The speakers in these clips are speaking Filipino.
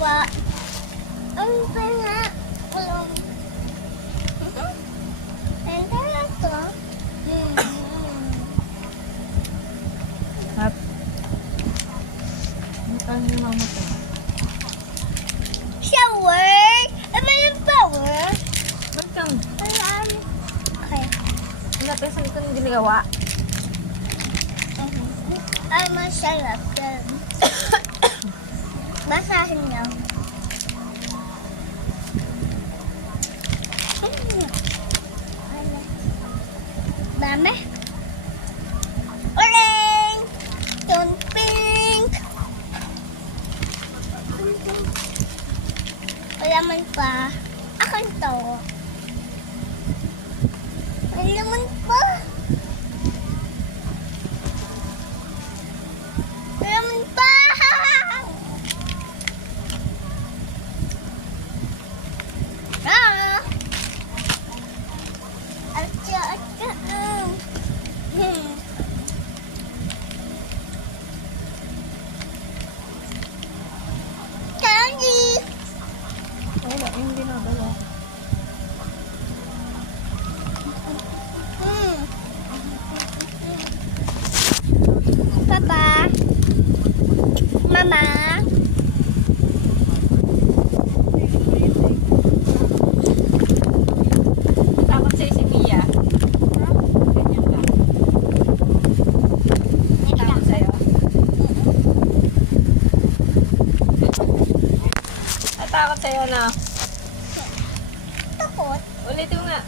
pa. Ang pala. Alam. Ang pala to. At, ano yung mama to? Shower! Ano yung power? Welcome. Alam. Okay. Wala tayo sa ito ng ginagawa. Ay, masarap yan. Basahin niyo. Dami. Orange! Yung pink! Wala man pa. Akin to. Wala man pa. Wala man pa. Ah! Atcha, atcha. Candy! Wala, yung ginagawa. Papa? Mama? Takot sa'yo si Mia. Ganyan ka. Takot sa'yo. Takot sa'yo na. Takot? Ulit yung nga.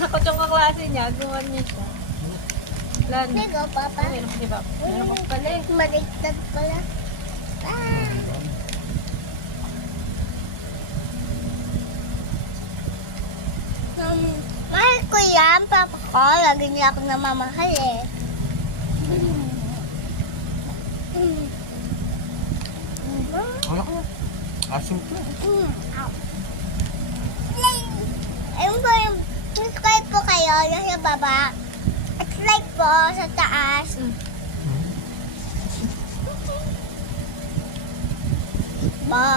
Takot yung kaklase niya. Gumawa niya siya. Lan. Ligo, Papa. Meron pa si Papa. Meron pa pala eh. Maligtad pala. Ah. Mahal ko yan, Papa ko. Lagi niya ako namamahal eh. Wala ko. Asim ko. Ayun po yung subscribe po kayo yung sa baba. At like po sa taas. Bye.